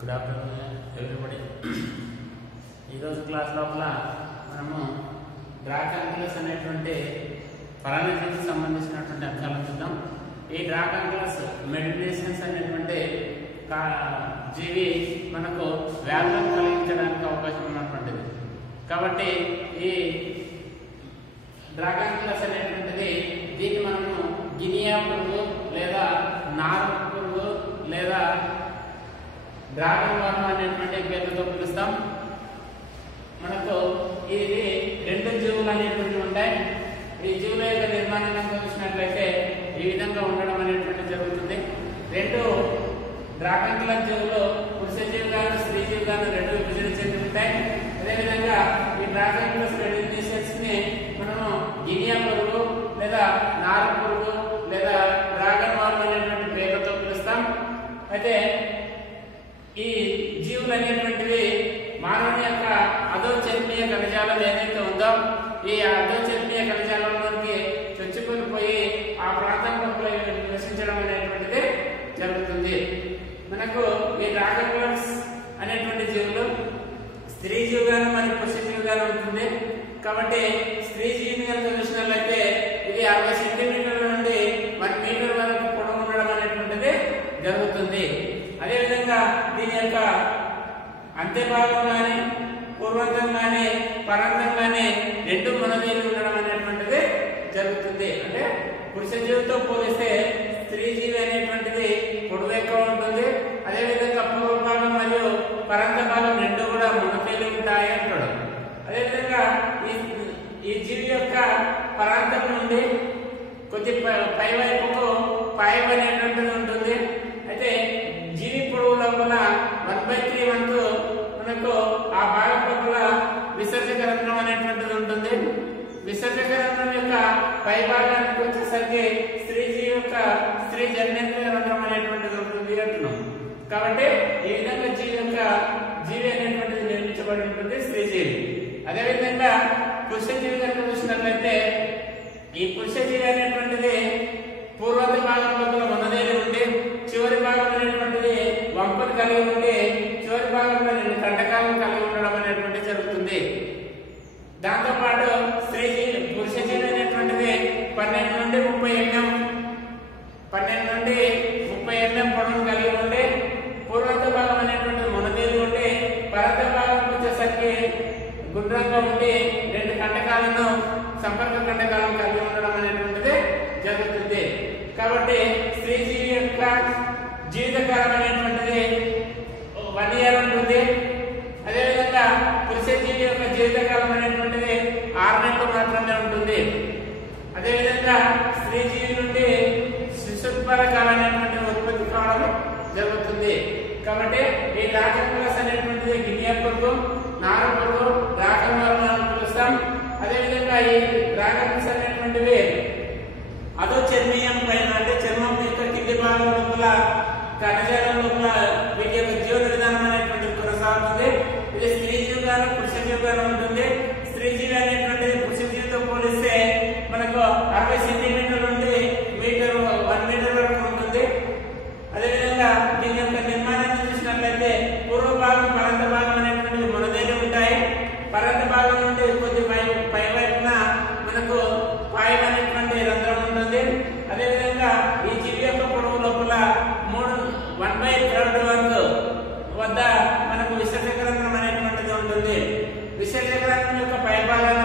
Good afternoon everybody. ఈరోజు class లోపల మనము డ్రా కాంక్యులస్ అనేటువంటి పరామితులకు సంబంధించినటువంటి అంశాలను చూద్దాం. ఈ డ్రా కాంక్యులస్ మెడిటేషన్స్ అనేటువంటి జీవి మనకు వ్యాధులను కలిగించడానికి అవకాశం ఉన్నటువంటిది. కాబట్టి ఈ డ్రా కాంక్యులస్ అనేటువంటిది దీన్ని మనము గినియా పురుగు లేదా నార పురుగు లేదా డ్రాగన్ వర్మ్ అనేటువంటి పేరుతో పిలుస్తాం. మనకు ఇది రెండు జీవులు అనేటువంటివి ఉంటాయి. ఈ జీవుల యొక్క నిర్మాణాన్ని చూసినట్లయితే ఈ విధంగా ఉండడం అనేటువంటి జరుగుతుంది. రెండు డ్రాగన్ జీవులు పురుష జీవుగాను స్త్రీ జీవుగాను రెండు విభజన చెంది ఉంటాయి. అదేవిధంగా ఈ డ్రాగన్ మెడిటేషన్స్ ని మనము గినియా పురుగు లేదా నార పురుగు లేదా డ్రాగన్ వర్మ్ అనేటువంటి పేరుతో పిలుస్తాం. అయితే ఈ జీవులు అనేటువంటివి మానవుని యొక్క అధోచర్మీయ కణజాలం ఏదైతే ఉందో ఈ అధోచర్మీయ కణజాలంలోకి చొచ్చుకొని పోయి ఆ ప్రాంతంలో నివసించడం అనేటువంటిది జరుగుతుంది. మనకు ఈ డ్రాగన్ వర్మ్స్ అనేటువంటి జీవులు స్త్రీ జీవిగాను మరియు పురుష జీవిగాను ఉంటుంది. కాబట్టి స్త్రీ జీవిని కనుక చూసినట్లయితే ఇది 60 సెంటీమీటర్ల నుండి 1 మీటర్ వరకు పొడవు ఉండడం అనేటువంటిది జరుగుతుంది. అదేవిధంగా దీని యొక్క అంత్యభాగం కానీ పూర్వంతం కానీ పరాంతం కానీ రెండు మనవేలు ఉండడం అనేటువంటిది జరుగుతుంది. అంటే పురుష జీవితో పోలిస్తే స్త్రీ జీవి అనేటువంటిది పొడవు ఎక్కువ ఉంటుంది. అదేవిధంగా పూర్వభాగం మరియు పరాంత భాగం రెండు కూడా మనవేలు ఉంటాయి అంటాడు. అదేవిధంగా ఈ జీవి యొక్క పరాంతం నుండి కొద్ది పై వైపుకు పాయం అనేటువంటిది ఉంటుంది. అయితే జీవి పొడవు లోపల 1/3 వంతు మనకు ఆ భాగం లోపల విసర్జక రంధ్రం అనేటువంటిది ఉంటుంది. విసర్జక రంధ్రం యొక్క పై భాగానికి వచ్చేసరికి స్త్రీ జీవి యొక్క స్త్రీ జననేంద్రియ రంధ్రం అనేటువంటిది ఉంటుంది అంటున్నాం. కాబట్టి ఈ విధంగా జీవి అనేటువంటిది నిర్మించబడి ఉంటుంది స్త్రీ జీవి. అదేవిధంగా పురుష జీవి కనుక చూసినట్లయితే ఈ పురుష జీవి అనేటువంటిది పూర్వంత భాగం లోపల మొన్నదేలి ఉండి చివరి భాగం అనేటువంటిది వంపును కలిగి ఉండి చివరి భాగంలో 2 కంటకాలను కలిగి ఉండడం అనేటువంటి జరుగుతుంది. దాంతో పాటు పురుష జీవి అనేటువంటిది 12 నుండి 30 mm పొడవును కలిగి ఉండి పూర్వంత భాగం అనేటువంటిది మొనదేలి ఉండి పరంత భాగం వచ్చేసరికి గుండ్రంగా ఉండి 2 కంటకాలను సంపర్క కంటకాలను కలిగి ఉండడం అనేటువంటిది జరుగుతుంది. కాబట్టి స్త్రీ జీవి యొక్క జీవితకాలం అనేటువంటిది 1 year ఉంటుంది. అదేవిధంగా పురుష జీవి యొక్క జీవితకాలం అనేటువంటిది 6 నెలలు మాత్రమే ఉంటుంది. అదేవిధంగా స్త్రీ జీవి నుండి శిశుత్పర కాలం అనేటువంటిది ఉత్పత్తి కావడం జరుగుతుంది. కాబట్టి ఈ డ్రాగన్ అనేటువంటిది గినియా పురుగు, నార పురుగు, డ్రాగన్ వర్మ్ అని పిలుస్తాం. అదేవిధంగా ఈ డ్రాగన్స్ అనేటువంటివి అధోచర్మీయం పైన అంటే చర్మం యొక్క కింది భాగం లోపల కణజాలం లోపల వీటి యొక్క జీవన విధానం అనేటువంటిది కొనసాగుతుంది. ఇది స్త్రీ జీవిగాను పురుష జీవిగాను ఉంటుంది. స్త్రీ జీవి అనేటువంటిది పురుష జీవితో పోలిస్తే మనకు 60 సెంటీమీటర్ల నుండి 1 మీటర్ వరకు ఉంటుంది. అదేవిధంగా దీని యొక్క నిర్మాణాన్ని చూసినట్లయితే పూర్వ భాగం పరంత భాగం అనేటువంటివి మొనదేలి ఉంటాయి. పరంత భాగం నుండి కొద్ది పై వైపున మనకు పాయం అనేటువంటి రంధ్రం ఉంటుంది. అదేవిధంగా ఈ జీవి యొక్క పొడవు లోపల 1/3 వంతు వద్ద మనకు విసర్జక రంధ్రం అనేటువంటిది ఉంటుంది. విసర్జక రంధ్రం యొక్క పై భాగాన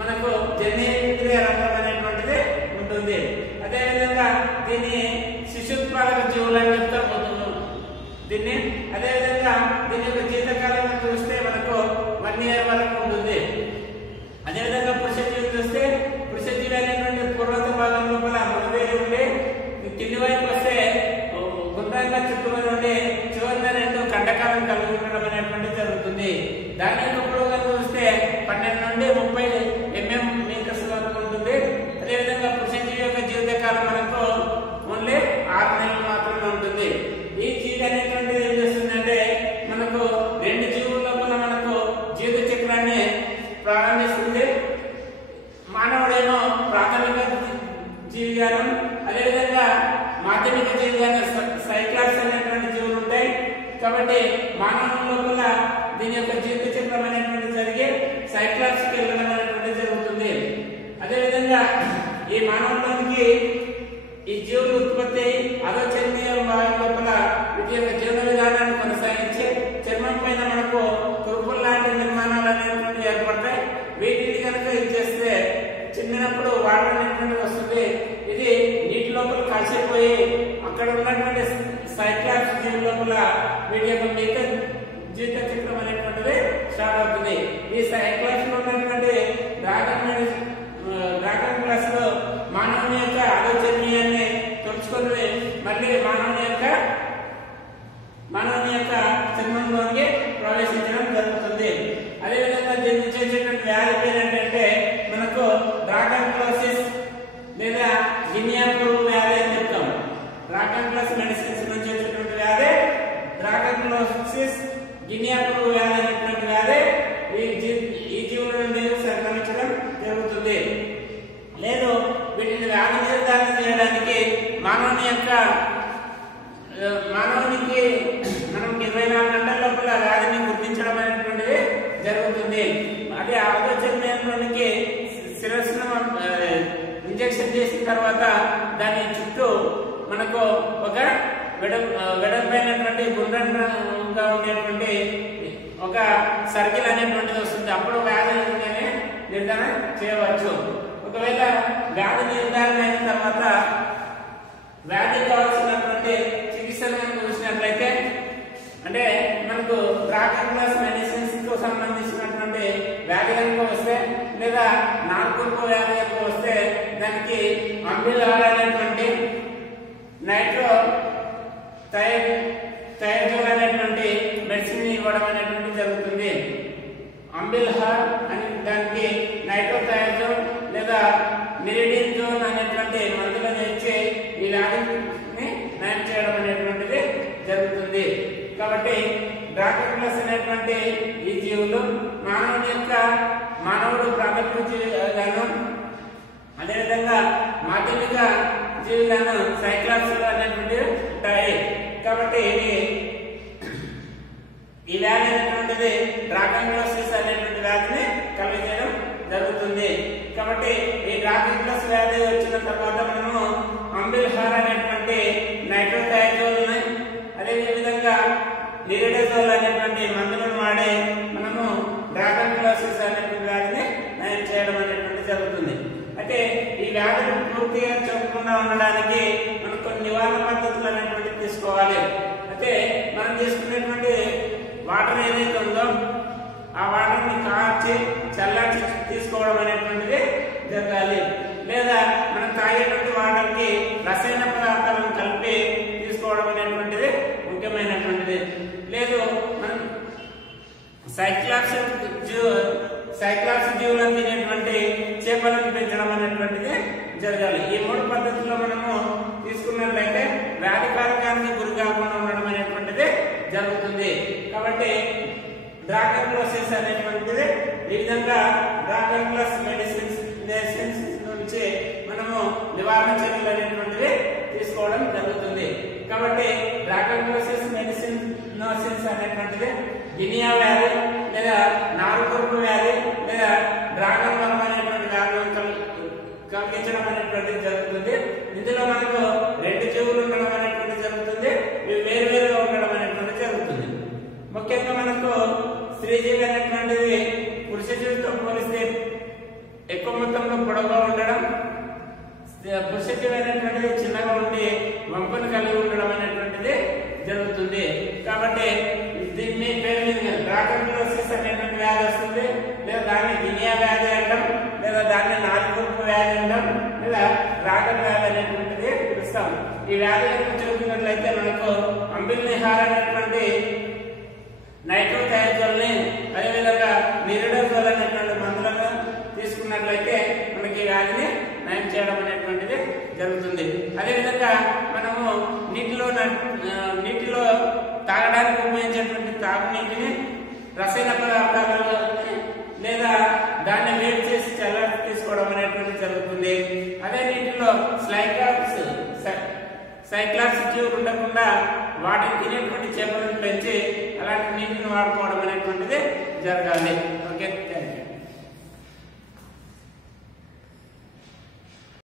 మనకు జననేంద్రియ రంధ్రం అనేటువంటిది ఉంటుంది. అదేవిధంగా దీన్ని శిశుత్పాదక జీవులు అని చెప్తాము దీన్ని. అదేవిధంగా దీని యొక్క జీవితకాలం చూస్తే మనకు 1 year వరకు ఉంటుంది. అదేవిధంగా పురుష జీవి చూస్తే పురుష జీవి అనేటువంటి పూర్వంత భాగం లోపల మొదవేలి ఉండి కింది వైపు వస్తే గుండ్రంగా చుట్టుకొని ఉండి చివరిన 2 కంటకాలను కలిగి ఉండడం అనేటువంటి జరుగుతుంది. దాని యొక్క పొడవు చూస్తే 12 నుండి 30 mm వరకు ఉంటుంది. అదేవిధంగా పురుష జీవి యొక్క జీవితకాలం మనకు ఓన్లీ 6 నెలలు మాత్రమే ఉంటుంది. ఈ జీవి అనేటువంటిది ఏం చేస్తుందంటే మనకు 2 జీవుల లోపల మనకు జీవిత చక్రాన్ని ప్రారంభిస్తుంది. మానవుడేమో ప్రాథమిక జీవిగాను అదేవిధంగా మాధ్యమిక జీవిగాను సైక్లాప్స్ అనేటువంటి జీవులు ఉంటాయి. కాబట్టి మానవుల లోపల దీని యొక్క జీవిత చక్రం అనేటువంటి జరిగి సైక్లాప్స్ కి వెళ్ళడం అనేటువంటి జరుగుతుంది. అదేవిధంగా ఈ మానవులోనికి ఈ జీవులు ఉత్పత్తి అదో చర్మీయ భాగం లోపల వీటి యొక్క జీవన విధానాన్ని కొనసాగించి చర్మం పైన మనకు కురుపులు లాంటి నిర్మాణాలు అనేటువంటి ఏర్పడతాయి. వీటిని కనుక ఇది చేస్తే చిన్నప్పుడు వాటర్ అనేటువంటి వస్తుంది. ఇది నీటి లోపల కలిసిపోయి అక్కడ ఉన్నటువంటి సైక్లాప్స్ జీవుల లోపల వీటి యొక్క మిగతా జీవిత చక్రం అనేటువంటిది స్టార్ట్ అవుతుంది. ఈ సైక్లాప్స్ లో ఉన్నటువంటి డ్రాగన్ క్లాస్ లో మానవుని యొక్క ఆలోచనీయాన్ని తొలుచుకొని మళ్ళీ మానవుని యొక్క చర్మంలోనికి ప్రవేశించడం జరుగుతుంది. అదేవిధంగా జన్మించేటువంటి వ్యాధి పేరు ఏంటంటే మనకు డ్రాగన్ క్లాసిస్ లేదా గినియా పురుగు వ్యాధి అని చెప్తాం. డ్రాగన్ క్లాస్ మెడిసిన్స్ నుంచి వచ్చేటువంటి వ్యాధి డ్రాగన్ క్లాసిస్ గినియా పురుగు వ్యాధి అనేటువంటి వ్యాధి ఈ జీవుల నుండి సంక్రమించడం జరుగుతుంది. లేదు వీటిని వ్యాధి నిర్ధారణ చేయడానికి మానవునికి మనం 24 గంటల లోపల వ్యాధిని గుర్తించడం అనేటువంటిది జరుగుతుంది. అది ఆలోచనకి శిరస్సును ఇంజెక్షన్ చేసిన తర్వాత దాని చుట్టూ మనకు ఒక వెడల్పైనటువంటి గుండ్రంగా ఉండేటువంటి ఒక సర్కిల్ అనేటువంటిది వస్తుంది. అప్పుడు వ్యాధి నిర్ధారణ చేయవచ్చు. ఒకవేళ వ్యాధి నిర్ధారణ అయిన తర్వాత వ్యాధి కావాల్సినటువంటి చికిత్సను చూసినట్లయితే అంటే మనకు డ్రాగన్ క్లాస్ మెడిసిన్స్ కు సంబంధించినటువంటి వ్యాధి కనుక వస్తే లేదా నార్కోల్పో వ్యాధి కనుక వస్తే దానికి అంబిల్హార్ అనేటువంటి నైట్రో థైజోల్ అనేటువంటి మెడిసిన్ ఇవ్వడం అనేటువంటి జరుగుతుంది. అంబిల్హార్ అనే దానికి నైట్రోథైజోల్ లేదా మిరిడిజోల్ అనేటువంటి మందులను ఇచ్చి ఈ వ్యాధిని నయం చేయడం అనేటువంటిది జరుగుతుంది. కాబట్టి డ్రాగన్ క్లాస్ అనేటువంటి ఈ జీవులు మానవుడు ప్రాథమిక జీవిగాను అదేవిధంగా మాధ్యమిక జీవులను సైక్లాప్స్ అనేటువంటివి ఉంటాయి. కాబట్టి ఈ వ్యాధి అనేటువంటిది డ్రాగన్ క్లాసిస్ అనేటువంటి వ్యాధిని కలిగించడం జరుగుతుంది. కాబట్టి ఈ డ్రాగన్ క్లాస్ వ్యాధి వచ్చిన తర్వాత మనము అంబిల్హార్ అనేటువంటి నైట్రోథైజోల్ అదే విధంగా లిరిడజోల్ అనేటువంటి మందులను వాడి మనము డ్రాగన్ క్లాసిస్ అనేటువంటి వ్యాధిని నయం చేయడం అనేటువంటి జరుగుతుంది. అయితే ఈ వ్యాధిని పూర్తిగా చూడకుండా ఉండడానికి మనం కొన్ని నివారణ పద్ధతులు అనేటువంటి తీసుకోవాలి. అయితే మనం తీసుకునేటువంటి వాటర్ ఏదైతే ఉందో ఆ వాటర్ ని కాచి చల్లార్చి తీసుకోవడం అనేటువంటిది జరగాలి. లేదా మనం తాగేటువంటి వాటర్ కి రసాయన పదార్థాలను కలిపి తీసుకోవడం అనేటువంటిది ముఖ్యమైనటువంటిది. లేదు మనం సైక్లాప్స్ జీవులను తినేటువంటి చేపలను పెంచడం అనేటువంటిది జరగాలి. ఈ 3 పద్ధతుల్లో మనము తీసుకున్నట్లయితే వ్యాధి కారకానికి గురి కాకుండా ఉండడం అనేటువంటిది జరుగుతుంది. కాబట్టి డ్రాగన్ క్లాసిస్ అనేటువంటిది ఈ విధంగా డ్రాగన్ క్లాస్ మెడిసిన్స్ నుంచి మనము నివారణ చర్యలు అనేటువంటివి తీసుకోవడం జరుగుతుంది. కాబట్టి డ్రాగన్ క్లాసిస్ మెడిసిన్స్ అనేటువంటిది గినియా వ్యాధి లేదా నారుకొరుపు వ్యాధి లేదా డ్రాగన్ వరం అనేటువంటి వ్యాధులను కలిగించడం అనేటువంటిది జరుగుతుంది. ఇందులో మనకు 2 జీవులు ఉండడం అనేటువంటి జరుగుతుంది. ఇవి వేరువేరుగా ఉండడం అనేటువంటి జరుగుతుంది. ముఖ్యంగా మనకు స్త్రీ జీవి అనేటువంటిది పురుష జీవితో పోలిస్తే ఎక్కువ మొత్తంలో పొడవుగా ఉండడం, పురుష జీవి అనేటువంటిది చిన్నగా ఉండి వంపును కలిగి ఉండడం అనేటువంటిది జరుగుతుంది. కాబట్టి దీన్ని డ్రాగన్ క్లాసిస్ అనేటువంటి వ్యాధి వస్తుంది. లేదా దాన్ని గినియా వ్యాధి అనడం, లేదా దాన్ని నాలుగు వ్యాధి అనడం, లేదా డ్రాగన్ వ్యాధి అనేటువంటిది పిలుస్తాం. ఈ వ్యాధి చూసినట్లయితే మనకు అంబిల్హార్ అనేటువంటి నైట్రోథైజోల్ ని అదేవిధంగా మిరిడజోల్ అనేటువంటి మందులను తీసుకున్నట్లయితే మనకి వ్యాధిని నయం చేయడం అనేటువంటిది జరుగుతుంది. అదేవిధంగా మనము నీటిలో తాగడానికి ఉపయోగించేటువంటి తాగునీటిని రసాయన పదార్థాలలో లేదా దాన్ని వేడి చేసి చల్లారి తీసుకోవడం అనేటువంటి జరుగుతుంది. అదే నీటిలో సైక్లాప్స్ జీవులు ఉండకుండా వాటిని తినేటువంటి చేపలను పెంచి అలాంటి నీటిని వాడుకోవడం అనేటువంటిది జరగాలి. Okay, thank you.